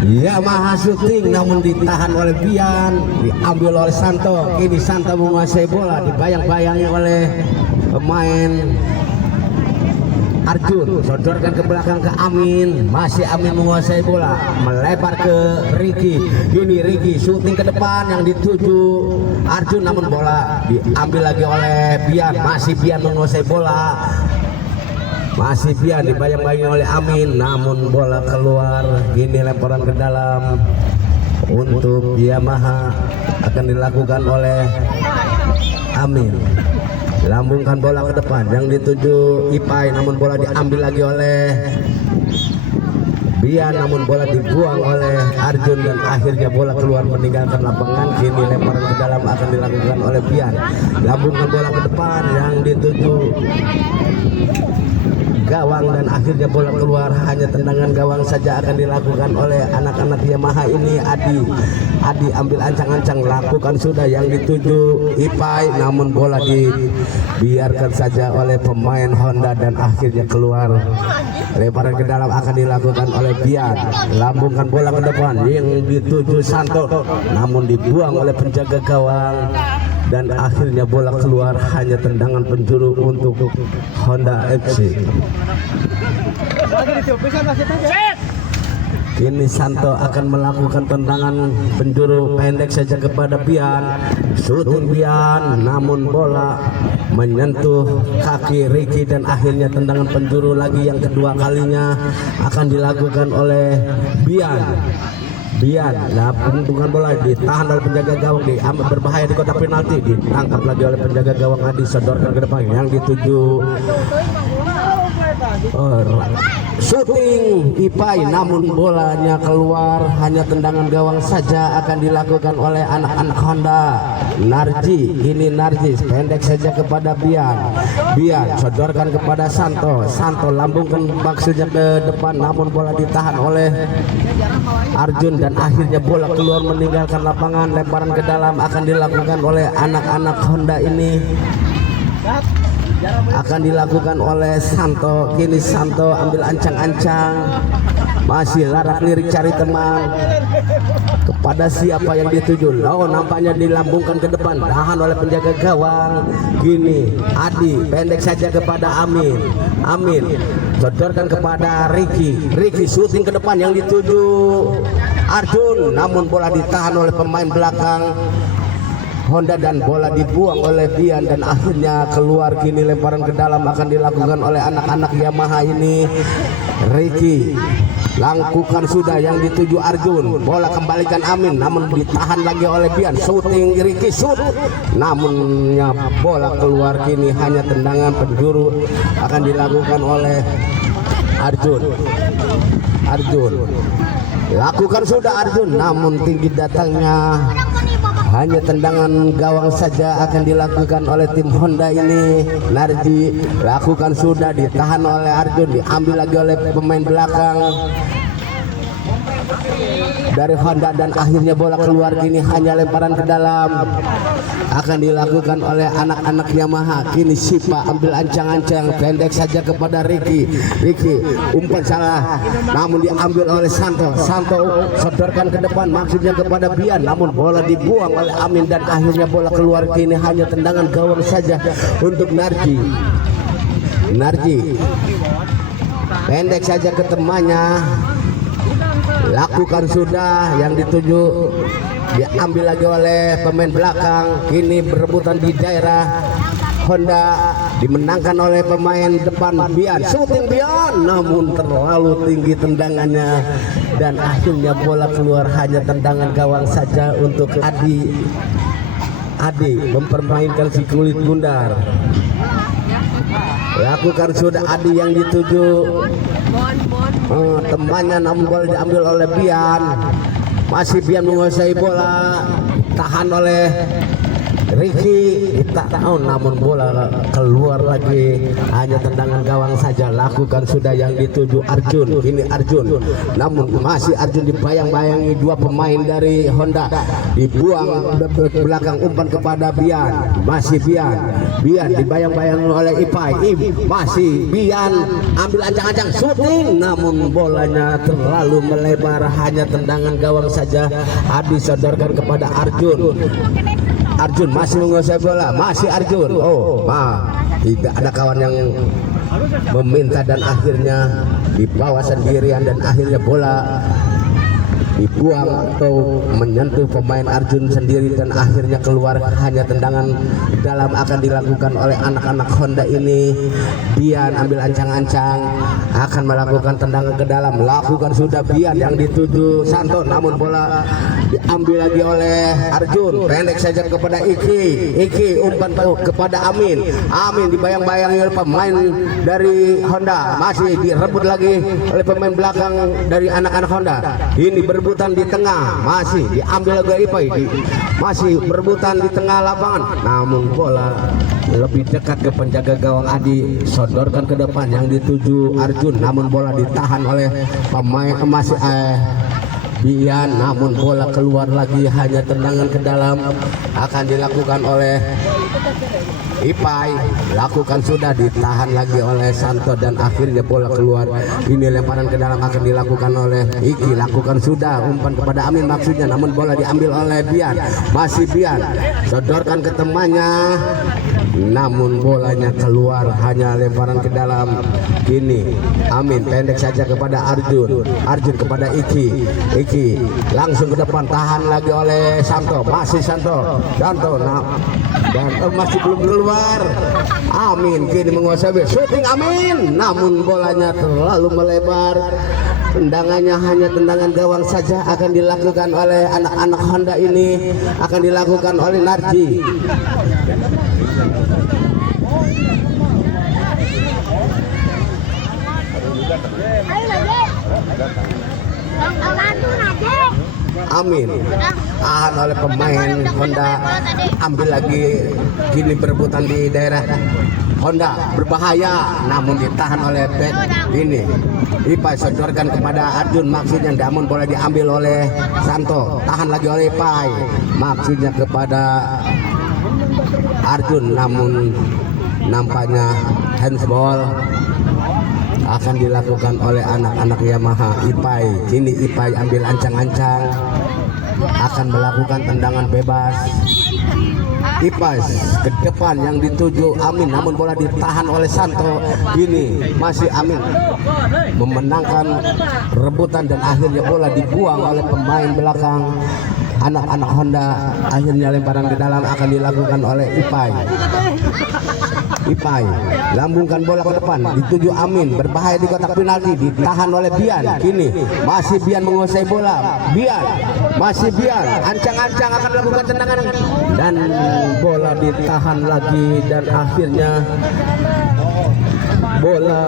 Yamaha Shooting namun ditahan oleh Bian, diambil oleh Santo. Kini Santo menguasai bola, dibayang-bayangi oleh pemain Arjun, sodorkan ke belakang ke Amin, masih Amin menguasai bola, melebar ke Ricky. Ini Ricky syuting ke depan yang dituju Arjun, namun bola diambil lagi oleh Bian, masih Bian menguasai bola, masih Bian dibayang-bayangi oleh Amin, namun bola keluar. Gini lemparan ke dalam untuk Yamaha akan dilakukan oleh Amin. Lambungkan bola ke depan yang dituju Ipai, namun bola diambil lagi oleh Bian, namun bola dibuang oleh Arjun dan akhirnya bola keluar meninggalkan lapangan. Kini lemparan ke dalam akan dilakukan oleh Bian. Lambungkan bola ke depan yang dituju gawang dan akhirnya bola keluar. Hanya tendangan gawang saja akan dilakukan oleh anak-anak Yamaha ini. Adi ambil ancang-ancang, lakukan sudah yang dituju Ipai, namun bola dibiarkan saja oleh pemain Honda dan akhirnya keluar. Lemparan ke dalam akan dilakukan oleh Bian. Lambungkan bola ke depan yang dituju Santo, namun dibuang oleh penjaga gawang dan akhirnya bola keluar. Hanya tendangan penjuru untuk Honda FC. Kini Santo akan melakukan tendangan penjuru pendek saja kepada Bian. Shooting Bian, namun bola menyentuh kaki Ricky dan akhirnya tendangan penjuru lagi yang kedua kalinya akan dilakukan oleh Bian. Lambungkan bola ditahan oleh penjaga gawang, diambil berbahaya di kotak penalti, ditangkap lagi oleh penjaga gawang. Adi sodorkan ke depan yang dituju shooting Ipai, namun bolanya keluar. Hanya tendangan gawang saja akan dilakukan oleh anak-anak Honda. Narji, ini Narji pendek saja kepada Bian sodorkan kepada Santo. Lambungkan maksudnya ke depan, namun bola ditahan oleh Arjun dan akhirnya bola keluar meninggalkan lapangan. Lemparan ke dalam akan dilakukan oleh anak-anak Honda ini, akan dilakukan oleh Santo. Kini Santo ambil ancang-ancang, masih larak lirik cari teman kepada siapa yang dituju. Nampaknya dilambungkan ke depan, tahan oleh penjaga gawang. Gini Adi pendek saja kepada Amin sodorkan kepada Ricky shooting ke depan yang dituju Arjun, namun bola ditahan oleh pemain belakang Honda dan bola dibuang oleh Bian dan akhirnya keluar. Kini lemparan ke dalam akan dilakukan oleh anak-anak Yamaha ini. Ricky lakukan sudah yang dituju Arjun, bola kembalikan Amin, namun ditahan lagi oleh Bian. Shooting Ricky shoot, namun bola keluar. Kini hanya tendangan penjuru akan dilakukan oleh Arjun. Lakukan sudah Arjun, namun tinggi datangnya. Hanya tendangan gawang saja akan dilakukan oleh tim Honda ini. Narji lakukan sudah, ditahan oleh Arjun, diambil lagi oleh pemain belakang dari Honda dan akhirnya bola keluar. Kini hanya lemparan ke dalam akan dilakukan oleh anak-anak Yamaha. Kini Sipa ambil ancang-ancang pendek saja kepada Ricky umpan salah, namun diambil oleh Santo sodorkan ke depan maksudnya kepada Bian, namun bola dibuang oleh Amin dan akhirnya bola keluar. Kini hanya tendangan gawang saja untuk Narji pendek saja ke temannya. Lakukan sudah yang dituju, diambil lagi oleh pemain belakang. Kini berebutan di daerah Honda, dimenangkan oleh pemain depan Bian. Shooting Bian, namun terlalu tinggi tendangannya dan akhirnya bola keluar. Hanya tendangan gawang saja untuk Adi mempermainkan si kulit bundar. Lakukan sudah Adi yang dituju temannya, namun bola diambil oleh Bian. Masih Bian menguasai bola, tahan oleh Ricky tak tahu, namun bola keluar lagi, hanya tendangan gawang saja. Lakukan sudah yang dituju Arjun. Ini Arjun, namun masih Arjun dibayang-bayangi dua pemain dari Honda. Dibuang belakang, umpan kepada Bian. Masih Bian dibayang-bayangi oleh Ipai. Masih Bian ambil ancang-ancang shooting, namun bolanya terlalu melebar, hanya tendangan gawang saja. Disodorkan kepada Arjun. Arjun masih menguasai bola, masih Arjun. Tidak ada kawan yang meminta dan akhirnya dibawa sendirian dan akhirnya bola dibuang atau menyentuh pemain Arjun sendiri dan akhirnya keluar, hanya tendangan dalam akan dilakukan oleh anak-anak Honda ini. Bian ambil ancang-ancang, akan melakukan tendangan ke dalam. Lakukan sudah Bian yang dituju Santo, namun bola diambil lagi oleh Arjun. Pendek saja kepada Iki umpan kepada Amin dibayang-bayangi oleh pemain dari Honda. Masih direbut lagi oleh pemain belakang dari anak-anak Honda. Ini berebutan di tengah, masih diambil lagi Ipai. Masih berebutan di tengah lapangan, namun bola lebih dekat ke penjaga gawang Adi, sodorkan ke depan yang dituju Arjun, namun bola ditahan oleh pemain masih Bian, namun bola keluar lagi, hanya tendangan ke dalam akan dilakukan oleh Ipai. Lakukan sudah, ditahan lagi oleh Santo dan akhirnya bola keluar. Ini lemparan ke dalam akan dilakukan oleh Iki. Lakukan sudah, umpan kepada Amin maksudnya, namun bola diambil oleh Bian. Masih Bian, sodorkan ke temannya, namun bolanya keluar, hanya lemparan ke dalam. Kini Amin pendek saja kepada Arjun kepada Iki langsung ke depan, tahan lagi oleh Santo. Masih Santo dan masih belum keluar. Amin kini menguasai shooting Amin, namun bolanya terlalu melebar. Tendangannya hanya tendangan gawang saja, akan dilakukan oleh anak-anak Honda ini, akan dilakukan oleh Narji. Amin tahan oleh pemain Honda, ambil lagi. Kini berebutan di daerah Honda, berbahaya, namun ditahan oleh ini Ipai, sodorkan kepada Arjun maksudnya, namun bola diambil oleh Santo, tahan lagi oleh Ipai maksudnya kepada Arjun, namun nampaknya handsball akan dilakukan oleh anak-anak Yamaha. Ipai kini Ipai ambil ancang-ancang, akan melakukan tendangan bebas. Ipai ke depan yang dituju Amin, namun bola ditahan oleh Santo. Ini masih Amin memenangkan rebutan dan akhirnya bola dibuang oleh pemain belakang anak-anak Honda. Akhirnya lemparan ke dalam akan dilakukan oleh Ipai. Lambungkan bola ke depan, dituju Amin, berbahaya di kotak penalti, ditahan oleh Bian. Kini masih Bian menguasai bola. Masih Bian ancang-ancang akan melakukan tendangan dan bola ditahan lagi dan akhirnya bola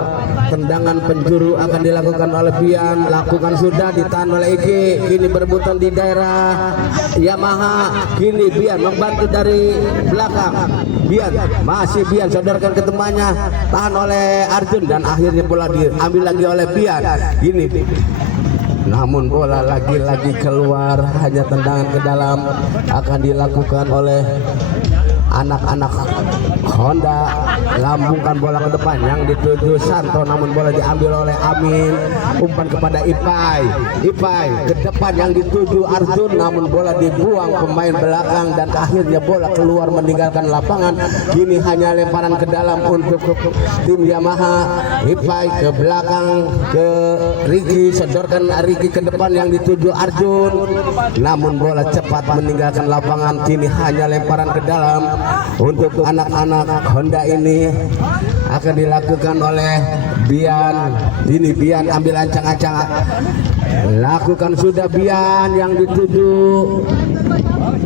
tendangan penjuru akan dilakukan oleh Bian. Lakukan sudah, ditahan oleh Iki. Kini berebutan di daerah Yamaha. Kini Bian membantu dari belakang. Masih Bian sodorkan ke temannya, tahan oleh Arjun dan akhirnya bola diambil lagi oleh Bian. Ini namun bola lagi-lagi keluar, hanya tendangan ke dalam akan dilakukan oleh anak-anak Honda. Lambungkan bola ke depan yang dituju Santo, namun bola diambil oleh Amin. Umpan kepada Ipai ke depan yang dituju Arjun, namun bola dibuang pemain belakang dan akhirnya bola keluar meninggalkan lapangan. Kini hanya lemparan ke dalam untuk tim Yamaha. Ipai ke belakang ke Ricky, sodorkan Ricky ke depan yang dituju Arjun, namun bola cepat meninggalkan lapangan. Kini hanya lemparan ke dalam untuk anak-anak Honda ini akan dilakukan oleh Bian. Ini Bian ambil ancang-ancang, lakukan sudah Bian yang dituju,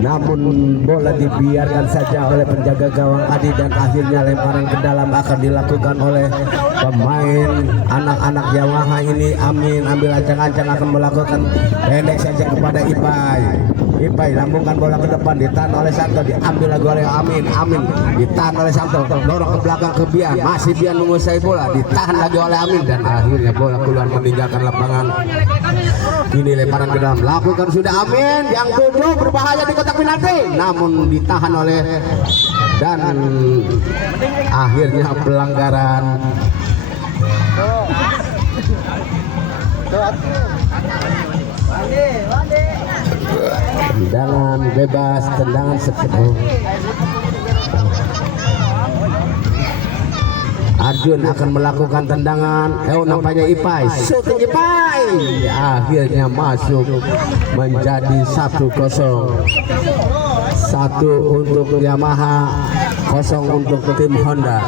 namun bola dibiarkan saja oleh penjaga gawang Adi dan akhirnya lemparan ke dalam akan dilakukan oleh pemain anak-anak Yamaha ini. Amin ambil ancang-ancang akan melakukan pendek saja kepada Ipai. Ipai lambungkan bola ke depan, ditahan oleh Santo, diambil lagi oleh Amin ditahan oleh Santo, dorong ke belakang ke Bian, masih Bian menguasai bola, ditahan lagi oleh Amin dan akhirnya bola keluar meninggalkan lapangan. Ini lemparan ke dalam, lakukan sudah Amin yang tujuh, berbahaya di kotak penalti, namun ditahan oleh dan akhirnya pelanggaran. Tendangan bebas, tendangan sepenuh. Arjun akan melakukan tendangan. Nampaknya Ipai, shooting Ipai, akhirnya masuk menjadi 1-0. 1 untuk Yamaha, 0 untuk tim Honda.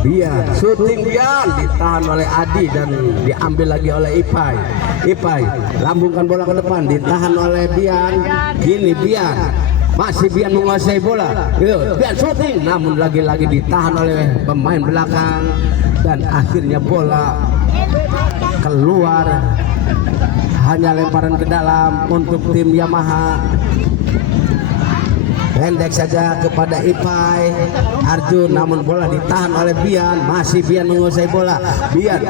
Bian, shooting Bian, ditahan oleh Adi dan diambil lagi oleh Ipai. Ipai lambungkan bola ke depan, ditahan oleh Bian. Gini Bian, masih Bian menguasai bola. Bian shooting, namun lagi-lagi ditahan oleh pemain belakang dan akhirnya bola keluar. Hanya lemparan ke dalam untuk tim Yamaha. Pendek saja kepada Ipai. Arjun, namun bola ditahan oleh Bian, masih Bian menguasai bola. Bian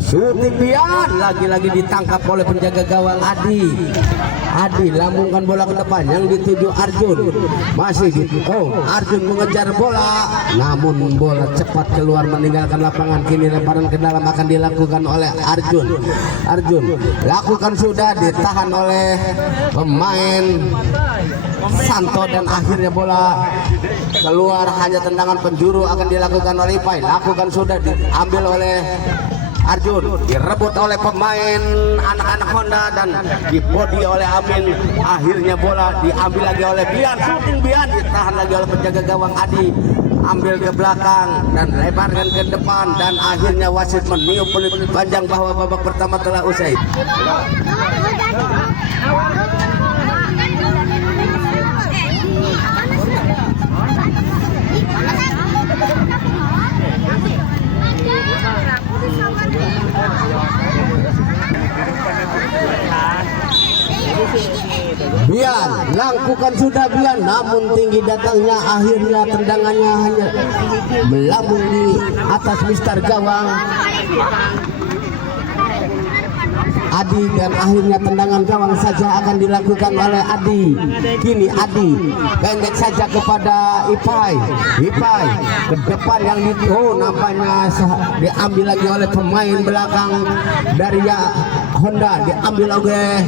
shooting Bian, lagi-lagi ditangkap oleh penjaga gawang Adi. Adi lambungkan bola ke depan yang dituju Arjun, masih Arjun mengejar bola, namun bola cepat keluar meninggalkan lapangan. Kini lemparan ke dalam akan dilakukan oleh Arjun. Arjun lakukan sudah, ditahan oleh pemain Santo dan akhirnya bola keluar. Hanya tendangan penjuru akan dilakukan oleh Ipai. Lakukan sudah, diambil oleh Arjun, direbut oleh pemain anak-anak Honda dan dibody oleh Amin. Akhirnya bola diambil lagi oleh Bian, shooting Bian, ditahan lagi oleh penjaga gawang Adi. Ambil ke belakang dan lebarkan ke depan dan akhirnya wasit meniup peluit panjang bahwa babak pertama telah usai. Bian lakukan sudah Bian, namun tinggi datangnya, akhirnya tendangannya hanya melambung di atas mister gawang Adi dan akhirnya tendangan gawang saja akan dilakukan oleh Adi. Kini Adi pendek saja kepada Ipai. Ipai ke depan yang nampaknya diambil lagi oleh pemain belakang dari Honda, diambil oleh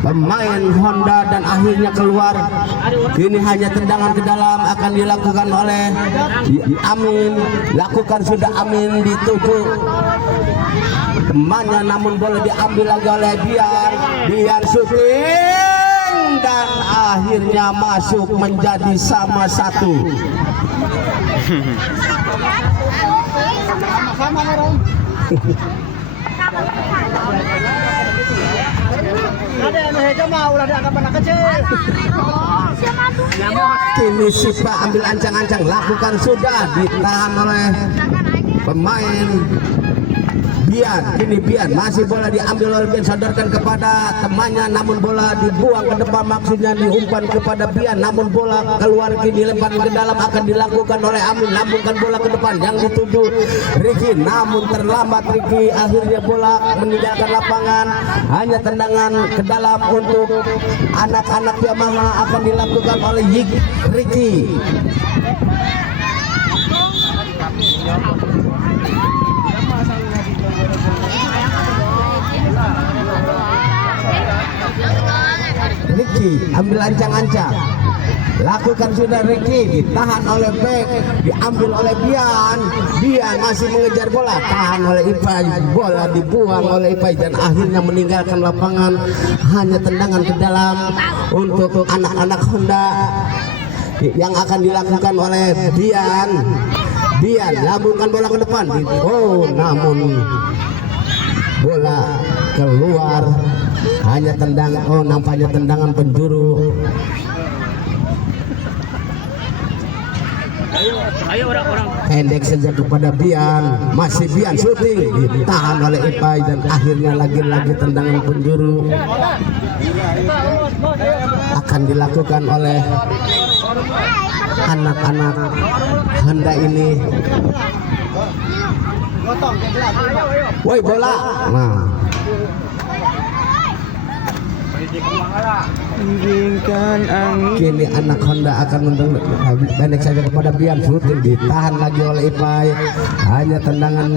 pemain Honda dan akhirnya keluar. Ini hanya tendangan ke dalam akan dilakukan oleh Amin. Lakukan sudah Amin, dituju temannya, namun boleh diambil lagi oleh Bian shooting dan akhirnya masuk menjadi sama 1. Kini Sipa ambil ancang-ancang, lakukan sudah, ditahan oleh pemain Bian. Kini Bian, masih bola diambil oleh Bian, sadarkan kepada temannya, namun bola dibuang ke depan, maksudnya diumpan kepada Bian, namun bola keluar. Kini lempar ke dalam akan dilakukan oleh Amin, lambungkan bola ke depan yang dituju Ricky, namun terlambat Ricky. Akhirnya bola meninggalkan lapangan. Hanya tendangan ke dalam untuk anak-anak Yamaha akan dilakukan oleh Ricky. Ricky, ambil ancang-ancang. Lakukan sudah Ricky, ditahan oleh Beck, diambil oleh Bian. Bian masih mengejar bola, tahan oleh Ipai, bola dibuang oleh Ipai dan akhirnya meninggalkan lapangan. Hanya tendangan ke dalam untuk anak-anak Honda yang akan dilakukan oleh Bian. Bian lambungkan bola ke depan. Oh, namun bola keluar. Hanya tendangan. Oh, nampaknya tendangan penjuru. Ayo orang-orang. Pendek saja kepada Bian. Masih Bian syuting, ditahan oleh Ipai dan akhirnya lagi-lagi tendangan penjuru akan dilakukan oleh anak-anak Honda ini. Woi bola. Nah, kini anak Honda akan pendek saja kepada Bian, syuting ditahan lagi oleh Ipai. Hanya tendangan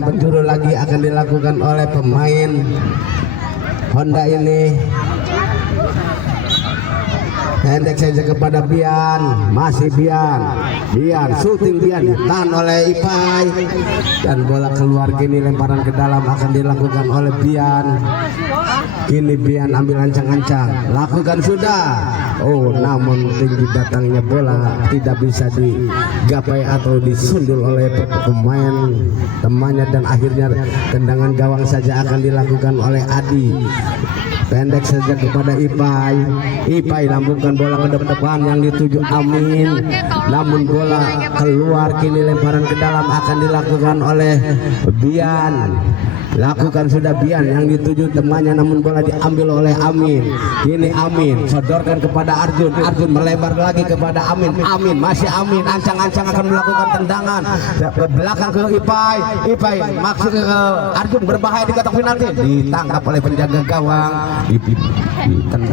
penjuru lagi akan dilakukan oleh pemain Honda ini. Pendek saja kepada Bian, masih Bian. Bian syuting, Bian ditahan oleh Ipai dan bola keluar. Kini lemparan ke dalam akan dilakukan oleh Bian. Kini Bian ambil ancang-ancang, lakukan sudah. Oh, namun tinggi datangnya bola tidak bisa digapai atau disundul oleh pemain temannya dan akhirnya tendangan gawang saja akan dilakukan oleh Adi. Pendek saja kepada Ipai. Ipai lambungkan bola ke depan yang dituju Amin. Namun bola keluar. Kini lemparan ke dalam akan dilakukan oleh Bian. Lakukan sudah Bian yang dituju temannya, namun bola diambil oleh Amin. Kini Amin sodorkan kepada Arjun. Arjun melebar lagi kepada Amin. Amin masih Amin, ancang-ancang akan melakukan tendangan ke belakang ke Ipai. Ipai maksud ke Arjun, berbahaya di kotak penalti, ditangkap oleh penjaga gawang.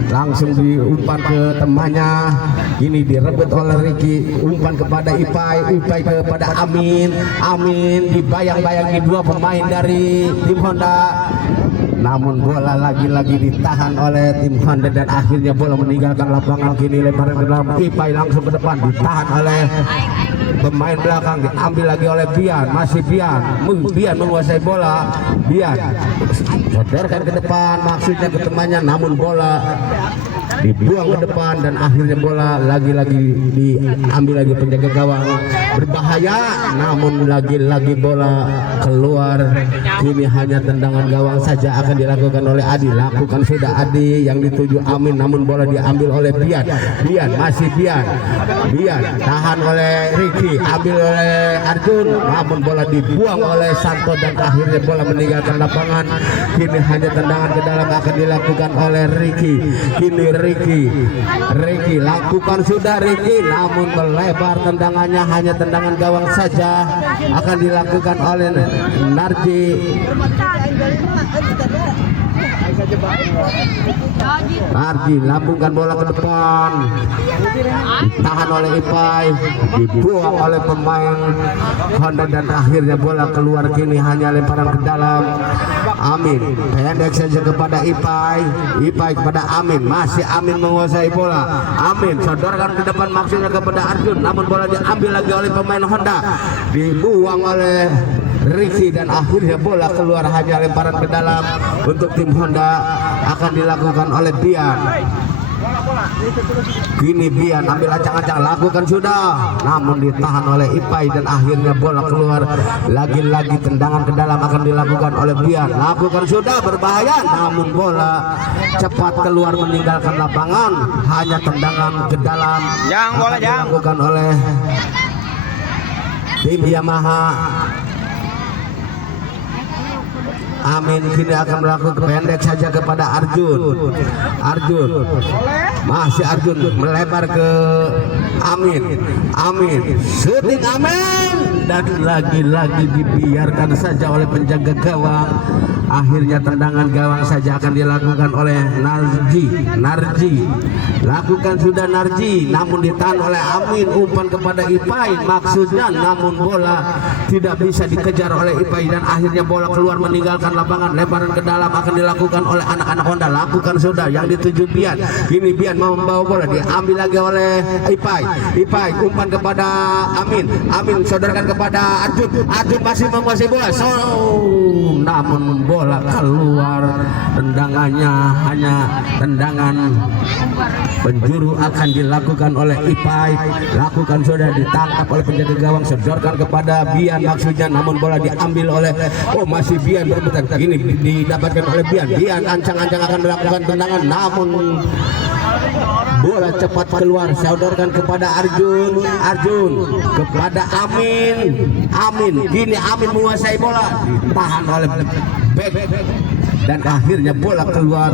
Langsung diumpan ke temannya. Ini direbut oleh Ricky, umpan kepada Ipai. Ipai kepada Amin. Amin dibayang-bayangi dua pemain dari tim Honda, namun bola lagi-lagi ditahan oleh tim Honda dan akhirnya bola meninggalkan lapangan. Kini lemparan ke dalam. Ipai langsung ke depan, ditahan oleh pemain belakang, diambil lagi oleh Bian. Masih Bian. Bian menguasai bola. Bian sodorkan ke depan, maksudnya ke temannya, namun bola dibuang ke depan dan akhirnya bola lagi-lagi diambil lagi penjaga gawang. Berbahaya, namun lagi-lagi bola keluar. Kini hanya tendangan gawang saja akan dilakukan oleh Adi. Lakukan sudah Adi yang dituju Amin, namun bola diambil oleh Bian. Bian masih Bian. Bian tahan oleh Ricky, ambil oleh Arjun, namun bola dibuang oleh Santo dan akhirnya bola meninggalkan lapangan. Kini hanya tendangan ke dalam akan dilakukan oleh Ricky. Kini Ricky lakukan sudah Ricky, namun melebar tendangannya, hanya tendangan gawang saja akan dilakukan oleh Narji. Narji lambungkan bola ke depan, ditahan oleh Ipai, dibuang oleh pemain Honda dan akhirnya bola keluar. Kini hanya lemparan ke dalam. Amin pendek saja kepada Ipai. Ipai kepada Amin, masih Amin menguasai bola. Amin sodorkan ke depan, maksudnya kepada Arjun, namun bola diambil lagi oleh pemain Honda, dibuang oleh Ricky dan akhirnya bola keluar. Hanya lemparan ke dalam untuk tim Honda akan dilakukan oleh Bian. Kini Bian ambil acang-acang, lakukan sudah, namun ditahan oleh Ipai dan akhirnya bola keluar. Lagi-lagi tendangan ke dalam akan dilakukan oleh Bian. Lakukan sudah, berbahaya, namun bola cepat keluar meninggalkan lapangan. Hanya tendangan ke dalam akan dilakukan oleh tim Yamaha. Amin kini akan melakukan pendek saja kepada Arjun. Arjun masih Arjun melebar ke Amin. Amin syuting Amin dan lagi-lagi dibiarkan saja oleh penjaga gawang. Akhirnya tendangan gawang saja akan dilakukan oleh Narji. Lakukan sudah Narji, namun ditahan oleh Amin. Umpan kepada Ipai maksudnya, namun bola tidak bisa dikejar oleh Ipai dan akhirnya bola keluar meninggalkan lapangan. Lemparan ke dalam akan dilakukan oleh anak-anak Honda. Lakukan sudah yang dituju Bian. Kini Bian mau membawa bola, diambil lagi oleh Ipai umpan kepada Amin sodorkan kepada Arjun masih menguasai bola, namun bola keluar. Tendangannya hanya tendangan penjuru akan dilakukan oleh Ipai. Lakukan sudah, ditangkap oleh penjaga gawang, sodorkan kepada Bian maksudnya, namun bola diambil oleh masih Bian berebutan. Ini didapatkan oleh Bian ancang-ancang akan melakukan tendangan, namun bola cepat keluar, sodorkan kepada Arjun kepada Amin. Kini Amin menguasai bola, ditahan oleh back dan akhirnya bola keluar,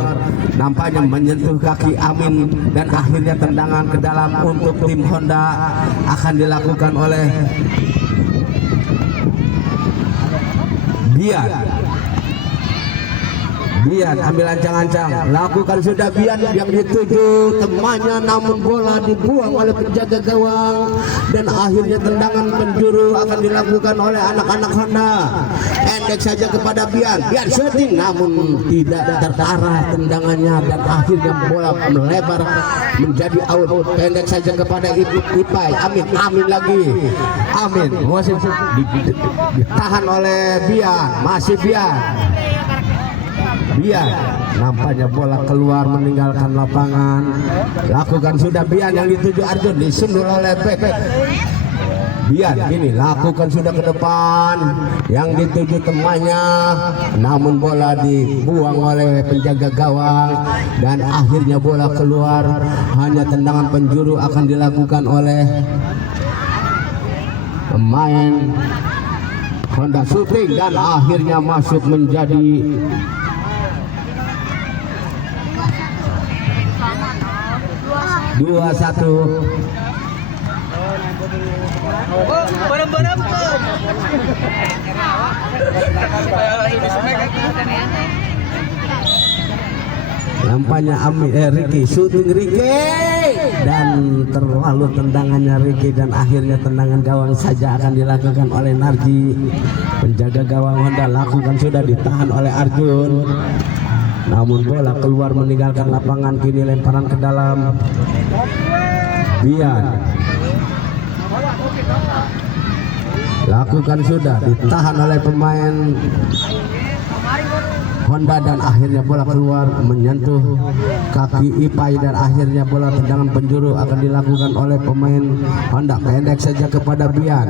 nampaknya menyentuh kaki Amin dan akhirnya tendangan ke dalam untuk tim Honda akan dilakukan oleh Bian ambil ancang-ancang, lakukan sudah Bian yang dituju temannya, namun bola dibuang oleh penjaga gawang dan akhirnya tendangan penjuru akan dilakukan oleh anak-anak Honda. Pendek saja kepada Bian shooting, namun tidak terarah tendangannya dan akhirnya bola melebar menjadi out. Pendek saja kepada Ipai. Amin lagi. Masih ditahan oleh Bian, masih Bian, nampaknya bola keluar meninggalkan lapangan. Lakukan sudah Bian yang dituju Arjun, disundul oleh back. Bian ini lakukan sudah ke depan yang dituju temannya, namun bola dibuang oleh penjaga gawang dan akhirnya bola keluar. Hanya tendangan penjuru akan dilakukan oleh pemain Honda Shooting dan akhirnya masuk menjadi 2-1. Nampaknya Ricky shooting dan terlalu tendangannya Ricky dan akhirnya tendangan gawang saja akan dilakukan oleh Narji. Penjaga gawang Honda lakukan sudah, ditahan oleh Arjun, namun bola keluar meninggalkan lapangan. Kini lemparan ke dalam Bian, lakukan sudah, ditahan oleh pemain Honda dan akhirnya bola keluar menyentuh kaki Ipai dan akhirnya bola tendangan penjuru akan dilakukan oleh pemain Honda. Pendek saja kepada Bian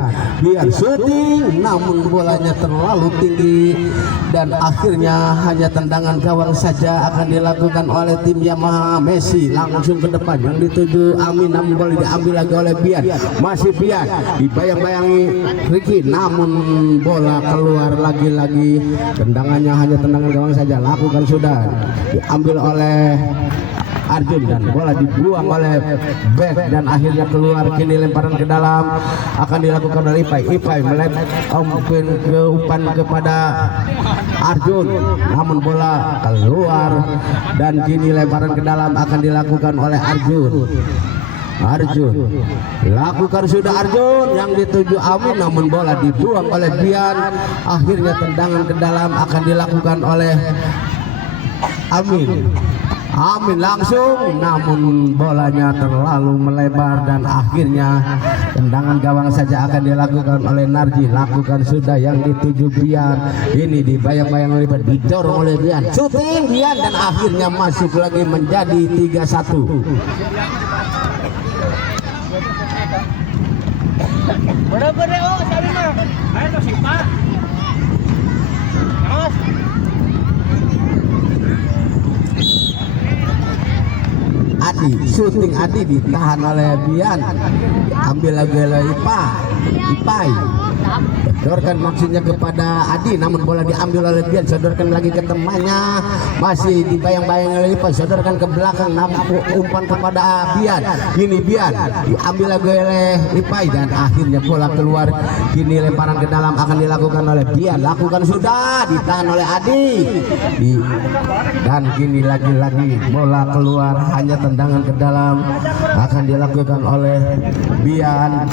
shooting, namun bolanya terlalu tinggi dan akhirnya hanya tendangan gawang saja akan dilakukan oleh tim Yamaha. Messi langsung ke depan yang dituju Amin, namun bola diambil lagi oleh Bian, masih Bian, dibayang-bayangi Ricky, namun bola keluar lagi-lagi. Tendangannya hanya tendangan gawang saja. Lakukan sudah, diambil oleh Arjun dan bola dibuang oleh back dan akhirnya keluar. Kini lemparan ke dalam akan dilakukan oleh Ipai umpan kepada Arjun, namun bola keluar dan kini lemparan ke dalam akan dilakukan oleh Arjun. Lakukan sudah Arjun yang dituju Amin, namun bola dibuang oleh Bian. Akhirnya tendangan ke dalam akan dilakukan oleh Amin langsung, namun bolanya terlalu melebar dan akhirnya tendangan gawang saja akan dilakukan oleh Narji. Lakukan sudah yang dituju Bian, ini dibayang-bayang oleh didorong oleh Bian, shooting Bian dan akhirnya masuk lagi menjadi 3-1. Shooting Adi ditahan oleh Bian, ambil lagi oleh Ipai. Sodorkan maksudnya kepada Adi, namun bola diambil oleh Bian. Sodorkan lagi ke temannya, masih dibayang-bayang oleh Lipai. Sodorkan ke belakang, namun umpan kepada Bian. Kini Bian diambil lagi oleh Lipai dan akhirnya bola keluar. Kini lemparan ke dalam akan dilakukan oleh Bian. Lakukan sudah, ditahan oleh Adi. Dan kini lagi-lagi bola keluar, hanya tendangan ke dalam akan dilakukan oleh Bian.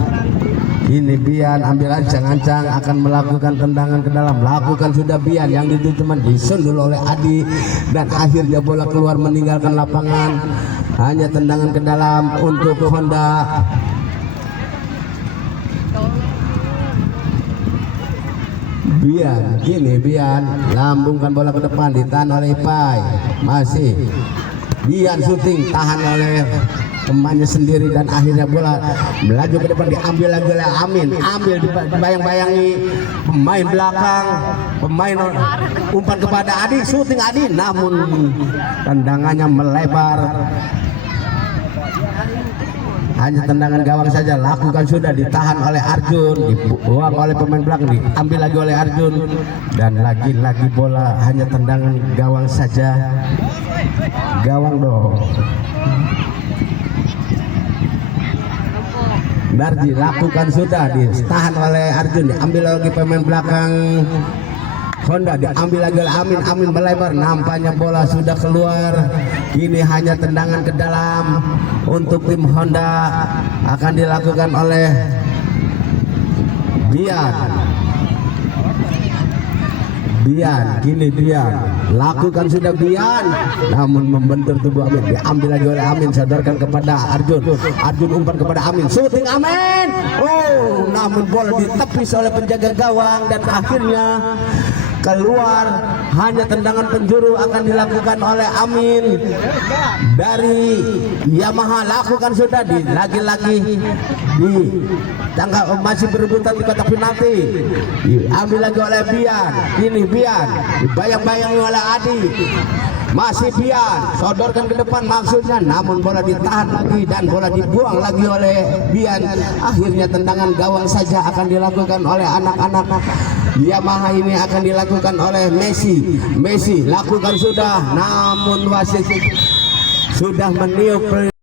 Ini Bian ambil ancang-ancang akan melakukan tendangan ke dalam. Lakukan sudah Bian, yang itu cuma disundul oleh Adi dan akhirnya bola keluar meninggalkan lapangan. Hanya tendangan ke dalam untuk Honda. Bian, kini Bian lambungkan bola ke depan, ditahan oleh Ipai. Masih Bian syuting, tahan oleh temannya sendiri dan akhirnya bola melaju ke depan, diambil lagi oleh Amin. Ambil dibayang-bayangi pemain belakang, pemain umpan kepada Adi, syuting Adi, namun tendangannya melebar. Hanya tendangan gawang saja. Lakukan sudah, ditahan oleh Arjun, dibuang oleh pemain belakang, diambil lagi oleh Arjun dan lagi-lagi bola hanya tendangan gawang saja. Gawang dong. Darji lakukan sudah, ditahan oleh Arjun, diambil lagi pemain belakang Honda, diambil lagi oleh Amin. Amin melebar, nampaknya bola sudah keluar. Ini hanya tendangan ke dalam untuk tim Honda, akan dilakukan oleh Bian. Kini Bian lakukan sudah Bian, namun membentur tubuh Amin. Diambil lagi oleh Amin, sodorkan kepada Arjun. Arjun umpan kepada Amin, syuting Amin. Oh, namun bola ditepis oleh penjaga gawang dan akhirnya keluar. Hanya tendangan penjuru akan dilakukan oleh Amin dari Yamaha. Lakukan sudah, lagi-lagi di tangga, masih berebutan di kotak penalti, diambil lagi oleh Bian. Ini Bian dibayang-bayangi oleh Adi, masih Bian sodorkan ke depan maksudnya, namun bola ditahan lagi dan bola dibuang lagi oleh Bian. Akhirnya tendangan gawang saja akan dilakukan oleh anak-anak Yamaha. Ini akan dilakukan oleh Messi lakukan sudah, namun wasit sudah meniup